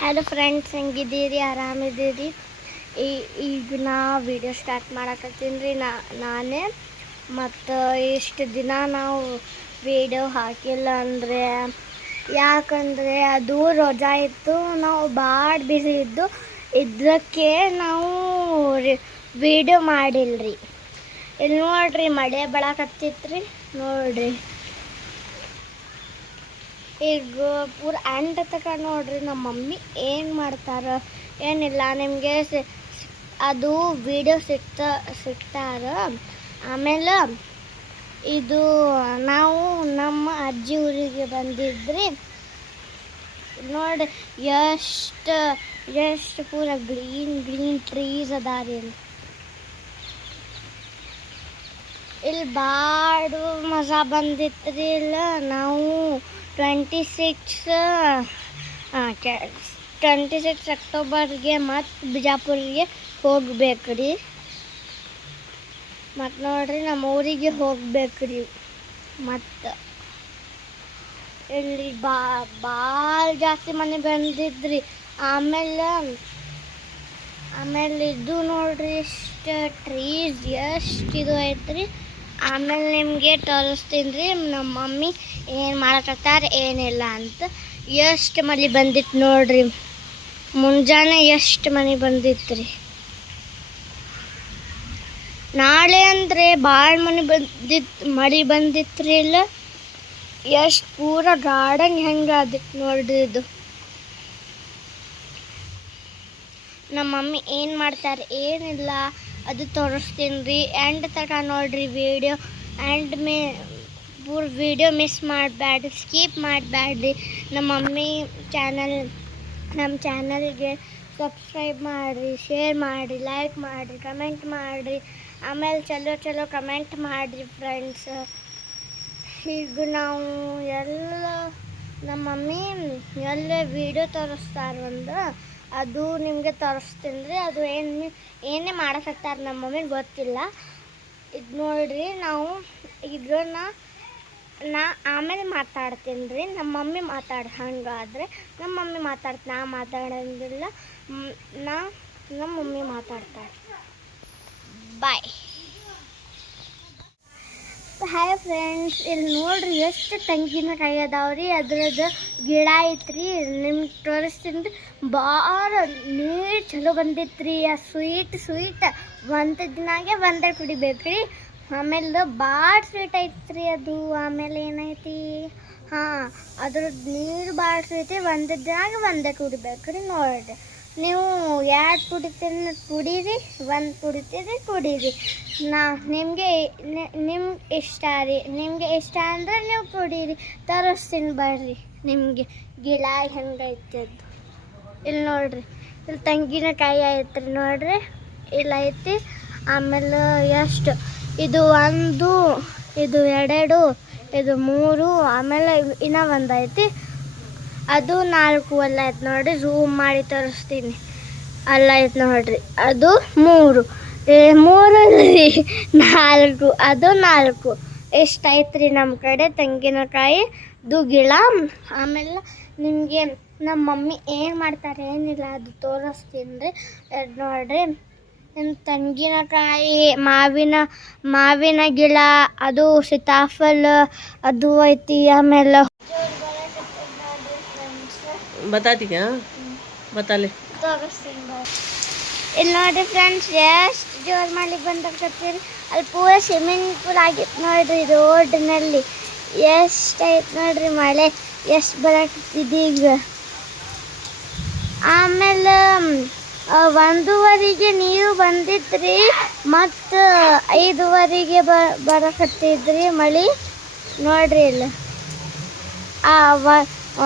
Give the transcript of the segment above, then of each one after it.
Hello friends ಹೆಂಗಿದ್ದೀರಿ? ಆರಾಮಿದ್ದೀರಿ? ಈ ಈಗ ನಾ ವಿಡಿಯೋ ಸ್ಟಾರ್ಟ್ ಮಾಡಕತ್ತೀನಿ ರೀ ನಾ, ನಾನೇ. ಮತ್ತು ಇಷ್ಟು ದಿನ ನಾವು ವಿಡಿಯೋ ಹಾಕಿಲ್ಲ ಅಂದರೆ ಯಾಕಂದರೆ ಅದು ರಜಾ ಇತ್ತು, ನಾವು ಭಾಳ ಬಿಸಿ ಇದ್ದು ಇದಕ್ಕೆ ನಾವು ವಿಡಿಯೋ ರೀ ಇಲ್ಲಿ ನೋಡ್ರಿ ಮಳೆ ಬೆಳಕತ್ತಿತ್ರಿ ನೋಡ್ರಿ. ಈಗ ಪೂರ ಅಂಡ ತಕ ನೋಡ್ರಿ ನಮ್ಮ ಮಮ್ಮಿ ಏನು ಮಾಡ್ತಾರ, ಏನಿಲ್ಲ, ನಿಮಗೆ ಅದು ವಿಡಿಯೋ ಸಿಕ್ತ, ಸಿಕ್ತಾರ. ಆಮೇಲೆ ಇದು ನಾವು ನಮ್ಮ ಅಜ್ಜಿ ಊರಿಗೆ ಬಂದಿದ್ರಿ. ನೋಡಿ ಎಷ್ಟು ಎಷ್ಟು ಪೂರ ಗ್ರೀನ್ ಗ್ರೀನ್ ಟ್ರೀಸ್ ಅದಾರಿ. ಇಲ್ಲಿ ಭಾಳ ಮಜಾ ರೀ ಇಲ್ಲ ನಾವು. ಟ್ವೆಂಟಿ ಸಿಕ್ಸ್ ಟ್ವೆಂಟಿ ಸಿಕ್ಸ್ ಅಕ್ಟೋಬರ್ಗೆ ಮತ್ತು ಬಿಜಾಪುರಿಗೆ ಹೋಗ್ಬೇಕು ರೀ ಮತ್ತು ನೋಡ್ರಿ ನಮ್ಮ ಊರಿಗೆ ಹೋಗ್ಬೇಕು ರೀ ಮತ್ತು ಇಲ್ಲಿ ಬಾ ಭಾಳ ಜಾಸ್ತಿ ಮನೆ ಬಂದಿದ್ರಿ. ಆಮೇಲೆ ಆಮೇಲೆ ಇದು ನೋಡ್ರಿ ಎಷ್ಟು ಟ್ರೀಸ್ ಎಷ್ಟು ಇದು ಐತ್ರಿ. ಆಮೇಲೆ ನಿಮಗೆ ತೋರಿಸ್ತೀನಿ ರೀ, ನಮ್ಮ ಮಮ್ಮಿ ಏನು ಮಾಡಕತ್ತಾರ ಏನಿಲ್ಲ ಅಂತ. ಎಷ್ಟು ಮನೆ ಬಂದಿತ್ತು ನೋಡ್ರಿ. ಮುಂಜಾನೆ ಎಷ್ಟು ಮನೆ ಬಂದಿತ್ತು ರೀ. ನಾಳೆ ಅಂದರೆ ಭಾಳ ಮನೆ ಬಂದಿತ್ತು ಮಳೆ ಬಂದಿತ್ತು ರೀ ಇಲ್ಲ. ಎಷ್ಟು ಪೂರ ಗಾರ್ಡನ್ ಹೆಂಗೆ ಆದಿತ್ತು ನೋಡ್ರಿ ಇದು. ನಮ್ಮ ಮಮ್ಮಿ ಏನು ಮಾಡ್ತಾರೆ ಏನಿಲ್ಲ. ಅದು ತೋರಿಸ್ತೀನಿ ರೀ. ಎಂಡ್ ತಕ ನೋಡ್ರಿ ವಿಡಿಯೋ ಆ್ಯಂಡ್ ಮೇ, ಪೂರ್ ವಿಡಿಯೋ ಮಿಸ್ ಮಾಡಬೇಡ್ರಿ ಸ್ಕಿಪ್ ಮಾಡಬೇಡ್ರಿ ನಮ್ಮ ಮಮ್ಮಿ ಚಾನಲ್ ನಮ್ಮ ಚಾನಲ್ಗೆ ಸಬ್ಸ್ಕ್ರೈಬ್ ಮಾಡಿರಿ ಶೇರ್ ಮಾಡಿರಿ ಲೈಕ್ ಮಾಡಿರಿ ಕಮೆಂಟ್ ಮಾಡಿರಿ. ಆಮೇಲೆ ಚಲೋ ಚಲೋ ಕಮೆಂಟ್ ಮಾಡಿರಿ ಫ್ರೆಂಡ್ಸ್ ಈಗ ನಾವು ಎಲ್ಲ, ನಮ್ಮ ಮಮ್ಮಿ ಎಲ್ಲ ವೀಡಿಯೋ ತೋರಿಸ್ತಾರೆ ಒಂದು. ಅದು ನಿಮಗೆ ತೋರಿಸ್ತೀನಿ ರೀ. ಅದು ಏನು ಏನೇ ಮಾಡಕತ್ತಾರ ನಮ್ಮ ಮಮ್ಮಿಗೆ ಗೊತ್ತಿಲ್ಲ. ಇದು ನೋಡ್ರಿ ನಾವು ಇದನ್ನ ನಾ ಆಮೇಲೆ ಮಾತಾಡ್ತೀನಿ ರೀ. ನಮ್ಮ ಮಮ್ಮಿ ಮಾತಾಡಿ ಹಂಗಾದರೆ ನಮ್ಮ ಮಮ್ಮಿ ಮಾತಾಡ್ತೀನಿ ನಾ ಮಾತಾಡೋದಿಲ್ಲ ನಾ ನಮ್ಮ ಮಮ್ಮಿ ಮಾತಾಡ್ತಾಳೆ. ಬಾಯ್ ಹಾಯ್ ಫ್ರೆಂಡ್ಸ್ ಇಲ್ಲಿ ನೋಡ್ರಿ ಎಷ್ಟು ತೆಂಗಿನಕಾಯಿ ಅದಾವ್ರಿ ಅದ್ರದ್ದು ಗಿಡ ಐತ್ರಿ. ನಿಮ್ಗೆ ತೋರಿಸ್ತೀನಿ ರೀ. ಭಾಳ ನೀರು ಚಲೋ ಬಂದಿತ್ತು ಆ ಸ್ವೀಟ್ ಸ್ವೀಟ್ ಒಂದು ದಿನಾಗೆ ಒಂದೇ ಕುಡಿಬೇಕ್ರಿ ಆಮೇಲೆ ಭಾಳ ಸ್ವೀಟ್ ಐತ್ರಿ ಅದು. ಆಮೇಲೆ ಏನೈತಿ? ಹಾಂ ಅದ್ರದ್ದು ನೀರು ಭಾಳ ಸ್ವೀಟ್ ಒಂದು ದಿನಾಗೆ ಒಂದೇ ಕುಡಿಬೇಕ್ರಿ ನೋಡ್ರಿ. ನೀವು ಎರಡು ಕುಡಿತೀರಿ ಕುಡೀರಿ, ಒಂದು ಕುಡಿತೀರಿ ಕುಡೀರಿ. ನಾ, ನಿಮಗೆ ನಿಮ್ಗೆ ಇಷ್ಟ ರೀ. ನಿಮಗೆ ಇಷ್ಟ ಅಂದರೆ ನೀವು ಕುಡೀರಿ. ತರಿಸ್ತೀನಿ ಬರ್ರಿ ನಿಮಗೆ. ಗಿಡ ಹೆಂಗೆ ಅದು. ಇಲ್ಲಿ ನೋಡ್ರಿ. ಇಲ್ಲಿ ತೆಂಗಿನಕಾಯಿ ಐತ್ರಿ ನೋಡ್ರಿ. ಇಲ್ಲ ಐತಿ. ಆಮೇಲೆ ಎಷ್ಟು? ಇದು ಒಂದು, ಇದು ಎರಡೆರಡು ಇದು ಮೂರು, ಆಮೇಲೆ ಇನ್ನೂ ಒಂದು ಐತಿ. ಅದು ನಾಲ್ಕು ಅಲ್ಲ ಐತೆ ನೋಡ್ರಿ ಝೂಮ್ ಮಾಡಿ ತೋರಿಸ್ತೀನಿ. ಅಲ್ಲ ಐತೆ ನೋಡ್ರಿ, ಅದು ಮೂರು. ಮೂರು ನಾಲ್ಕು, ಅದು ನಾಲ್ಕು. ಎಷ್ಟಾಯ್ತು ರೀ ನಮ್ಮ ಕಡೆ ತೆಂಗಿನಕಾಯಿ, ದುಗಿಳ. ಆಮೇಲೆ ನಿಮಗೆ ನಮ್ಮ ಮಮ್ಮಿ ಏನು ಮಾಡ್ತಾರೆ, ಏನಿಲ್ಲ, ಅದು ತೋರಿಸ್ತೀನಿ ರೀ. ನೋಡ್ರಿ ತೆಂಗಿನಕಾಯಿ, ಮಾವಿನ ಮಾವಿನ ಗಿಡ ಅದು ಸೀತಾಫಲ, ಅದು ಐತಿ, ಆಮೇಲೆ बताती क्या बता ले ತೋರಿಸ್ತೀನಿ ಬರ್ರಿ. ಇಲ್ಲಿ ನೋಡ್ರಿ ಫ್ರೆಂಡ್ಸ್ ಎಷ್ಟು ಜೋರು ಮಳೆ ಬಂದಾಕತ್ತೀರಿ ಅಲ್ಲಿ ಪೂರ ಸ್ವಿಮ್ಮಿಂಗ್ ಪೂಲ್ ಆಗಿತ್ತು ನೋಡ್ರಿ ರೋಡ್ನಲ್ಲಿ ಎಷ್ಟು ಐತೆ ನೋಡ್ರಿ ಮಳೆ ಎಷ್ಟು ಬರಾಕತ್ತಿದೆ ಈಗ ಆಮೇಲೆ ಆ, ಒಂದೂವರೆಗೆ ನೀರು ಬಂದಿದ್ರಿ ಮತ್ತು ಐದುವರೆಗೆ ಬ ಬರಕತ್ತಿದ್ರಿ ಮಳೆ ನೋಡ್ರಿ ಇಲ್ಲಿ ಆ ವ ಆ,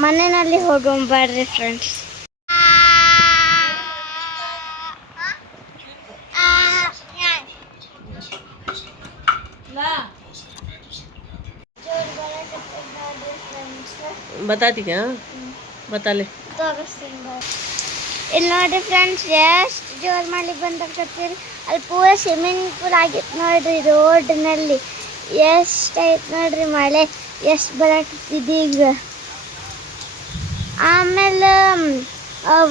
ಮನೆಯಲ್ಲಿ ಹೋಗೋಣ ಬರ್ರಿ ಫ್ರೆಂಡ್ಸ್ ಬತ್ತಾತಿ ಜೋರ್ ಇಲ್ಲಿ ಬಂದ ಫ್ರೆಂಡ್ಸ್ ಎಷ್ಟು ಜೋರು ಮಾಡ್ಲಿಕ್ಕೆ ಅಲ್ಲಿ ಪೂರ ಸ್ವಿಮ್ಮಿಂಗ್ ಪೂಲ್ ಆಗಿತ್ತು ನೋಡ್ರಿ ರೋಡ್ನಲ್ಲಿ ಎಷ್ಟು ಆಯ್ತು ನೋಡ್ರಿ ಮಳೆ ಎಷ್ಟು ಬರಾಕತ್ತಿದ್ದೀಗ ಆಮೇಲೆ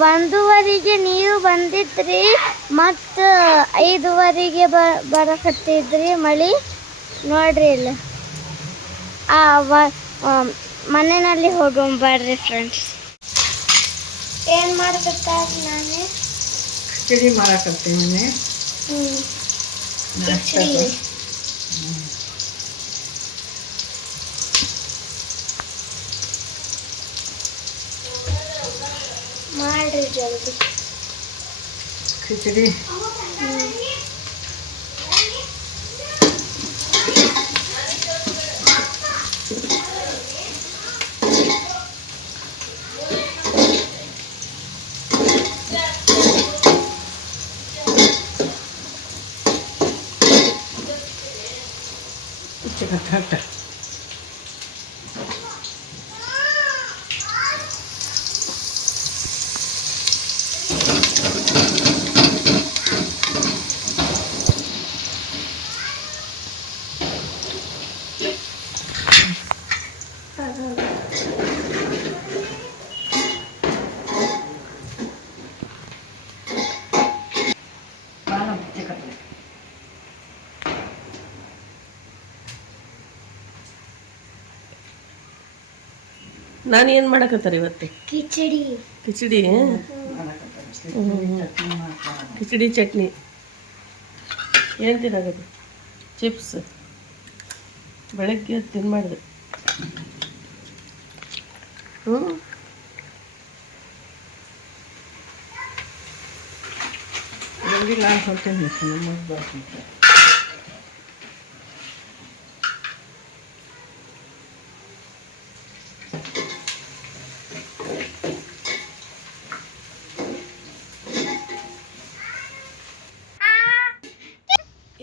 ಒಂದೂವರೆಗೆ ನೀವು ಬಂದಿದ್ರಿ ಮತ್ತು ಐದುವರೆಗೆ ಬ ಬರಕತ್ತಿದ್ರಿ ಮಳೆ. ನೋಡ್ರಿ ಇಲ್ಲ. ಮನೆಯಲ್ಲಿ ಹೋಗೋಣ ಬರ್ರಿ ಫ್ರೆಂಡ್ಸ್ ಏನು ಮಾಡ್ಬೇಕಾದ್ರೆ ನಾನೇ? ಕಿಚಡಿ ಮಾಡಕತ್ತೀನಿ ಹ್ಞೂ খিচুড়ি ನಾನು ಏನು ಮಾಡಕತ್ತಾರೆ ಇವತ್ತು? ಕಿಚಡಿ. ಕಿಚಡಿ ಕಿಚಡಿ ಚಟ್ನಿ. ಏನು ತಿನ್ನಾಗದು ಚಿಪ್ಸ್. ಬೆಳಗ್ಗೆ ತಿನ್ ಮಾಡಿದೆ ಹ್ಞೂ ಬಂದಿಲ್ಲ ಅನ್ಕೊಳ್ತೀನಿ ನಮ್ಮ ಬರ್ತೀನಿ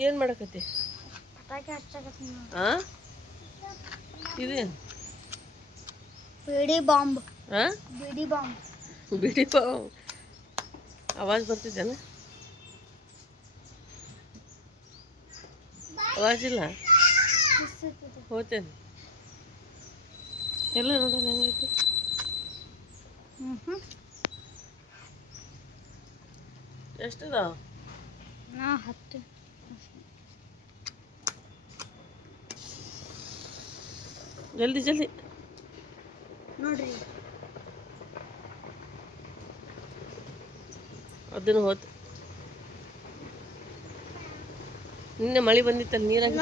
ಏನು ಮಾಡಕತ್ತಿ? ಬಾಂಬ್ ಹಾಂ ಇದೇನು? ಬಿಡಿ ಬಾಂಬ್. ಹಾಂ ಬಿಡಿ ಬಾಂಬ್. ಬಿಡಿ ಆವಾಜ್ ಬರ್ತಿದ್ದೇನ ಇಲ್ಲ? ಹೋತೇನೆ. ಎಲ್ಲ ನೋಡೋಣ ಹೆಂಗೈತಿ ಹ್ಞೂ ಎಷ್ಟದಾವ? ನಾ ಹತ್ತು. ಜಲ್ದಿ ಜಲ್ದಿ. ನೋಡ್ರಿ. ಅದನ್ನು ಹೋತ್. ನಿನ್ನೆ ಮಳೆ ಬಂದಿತ್ತಲ್ಲ ನೀರಾಗಿ?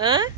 ಆ.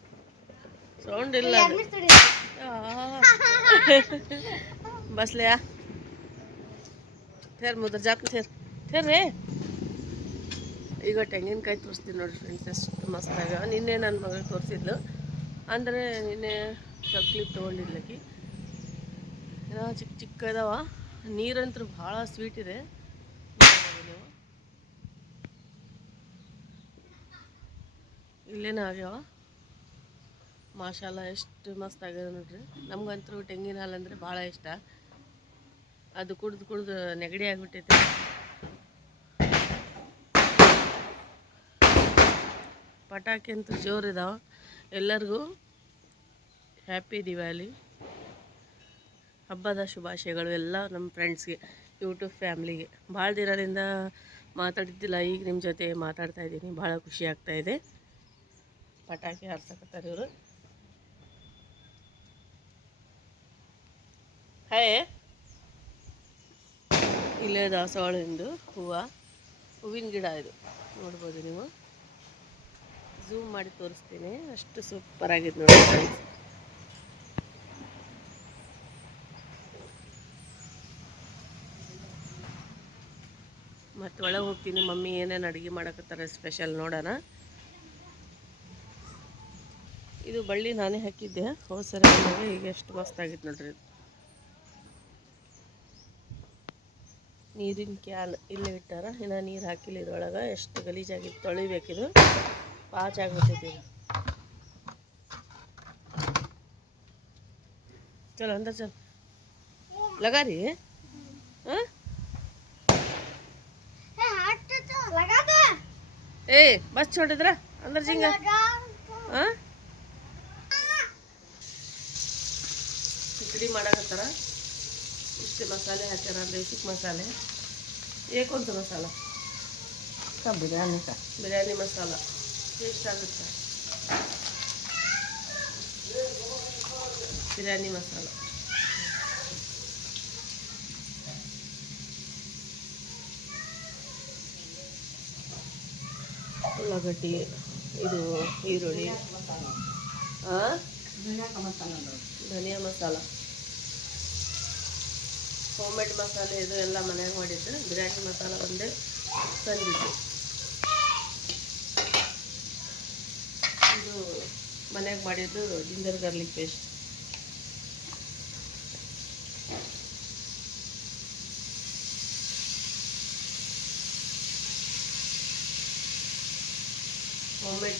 ಸೌಂಡ್ ಇಲ್ಲ ಬಸ್ಲೆಯಾ ಥೇರ್ ಮುದ್ರ ಜಾಕ್ ಥೇರ್ ಥೇರ್ ರೀ ಈಗ ತೆಂಗಿನಕಾಯಿ ತೋರಿಸ್ತೀನಿ ನೋಡಿ ಫ್ರೆಂಡ್ಸ್ ಎಷ್ಟು ಮಸ್ತಾಗ. ನಿನ್ನೆ ನನ್ನ ಮಗಳು ತೋರಿಸಿದ್ಲು. ಅಂದರೆ ನಿನ್ನೆ ಚಕ್ಲಿಪ್ ತೊಗೊಂಡಿದ್ಲಕ್ಕಿ ಏನೋ ಚಿಕ್ಕ ಚಿಕ್ಕ ಇದಾವ. ನೀರಂತೂ ಭಾಳ ಸ್ವೀಟ್ ಇದೆ. ಇಲ್ಲೇನೋ ಆಗ್ಯಾವ? ಮಾಶಾಲ ಎಷ್ಟು ಮಸ್ತ್ ಆಗ್ಯದ ನೋಡ್ರಿ. ನಮ್ಗಂತೂ ತೆಂಗಿನ ಹಾಲು ಅಂದರೆ ಭಾಳ ಇಷ್ಟ. ಅದು ಕುಡ್ದು ಕುಡ್ದು ನೆಗಡಿ ಆಗಿಬಿಟ್ಟೈತಿ. ಪಟಾಕಿ ಅಂತೂ ಜೋರಿದಾವ ಎಲ್ಲರಿಗೂ ಹ್ಯಾಪಿ ದಿವಾಲಿ ಹಬ್ಬದ ಶುಭಾಶಯಗಳು ಎಲ್ಲ ನಮ್ಮ ಫ್ರೆಂಡ್ಸ್ಗೆ, ಯೂಟ್ಯೂಬ್ ಫ್ಯಾಮ್ಲಿಗೆ. ಭಾಳ ದಿನದಿಂದ ಮಾತಾಡಿದ್ದಿಲ್ಲ ಈಗ ನಿಮ್ಮ ಜೊತೆ ಮಾತಾಡ್ತಾ ಇದ್ದೀನಿ. ಭಾಳ ಖುಷಿ ಆಗ್ತಾ ಇದೆ. ಪಟಾಕಿ ಹಾರ್ಸಕತ್ತಾರೆ ಇವರು. ಹೇ. ಇಲ್ಲೇ ದಾಸವಾಳದಿಂದ ಹೂವು. ಹೂವಿನ ಗಿಡ ಇದು. ನೋಡ್ಬೋದು ನೀವು. ಝೂಮ್ ಮಾಡಿ ತೋರಿಸ್ತೀನಿ. ಅಷ್ಟು ಸೂಪರ್ ಆಗಿದೆ ನೋಡಿ ಮತ್ತೆ ಒಳಗೆ ಹೋಗ್ತೀನಿ. ಮಮ್ಮಿ ಏನೇನು ಅಡುಗೆ ಮಾಡಕತ್ತಾರೆ ಸ್ಪೆಷಲ್ ನೋಡೋಣ. ಇದು ಬಳ್ಳಿ ನಾನೇ ಹಾಕಿದ್ದೆ. ಹೋದ ಸರಿ ಈಗ ಎಷ್ಟು ಮಸ್ತಾಗಿತ್ತು ನೋಡ್ರಿ ನೀರಿನ ಕ್ಯಾನ್ ಇಲ್ಲೇ ಇಟ್ಟಾರ. ಇನ್ನು ನೀರು ಹಾಕಿಲ್ಲ ಇದ್ರೊಳಗೆ. ಎಷ್ಟು ಗಲೀಜಾಗಿತ್ತು ತೊಳಿಬೇಕಿದು. ಇದು ಚಲೋ ಅಂದ್ರೆ ಚಲ್. ಲಗಾರಿ? ಹಾಂ? ಏ ಬಸ್ ಹೊಡಿದ್ರ ಅಂದ್ರೆ ಜಿಂಗ. ಹಾಂ? ಮಾಡಕತ್ತಾರ? ಇಷ್ಟು ಮಸಾಲೆ ಹಾಕ್ಯಾರ ಬೇಸಿಕ್ ಮಸಾಲೆ ಏಕೊಂತ ಮಸಾಲ का बिरयानी का ಬಿರಿಯಾನಿ ಮಸಾಲ ಟೇಸ್ಟ್ ಆಗುತ್ತೆ ಬಿರಿಯಾನಿ ಮಸಾಲ ಉಳ್ಳಾಗಡ್ಡಿ ಇದು ಈರುಳ್ಳಿ ಹಾಂ धनिया का मसाला दो ಧನಿಯಾ ಮಸಾಲ ಹೋಮ್ಮೇಡ್ ಮಸಾಲೆ ಇದು ಎಲ್ಲ ಮನೆಯಾಗ ಮಾಡಿದ್ದು. ಬಿರಿಯಾನಿ ಮಸಾಲೆ ಒಂದೇ ತಂದಿದ್ದು. ಇದು ಮನೆಗೆ ಮಾಡಿದ್ದು ಜಿಂಜರ್ ಗಾರ್ಲಿಕ್ ಪೇಸ್ಟ್. ಹೋಮ್ಮೇಡ್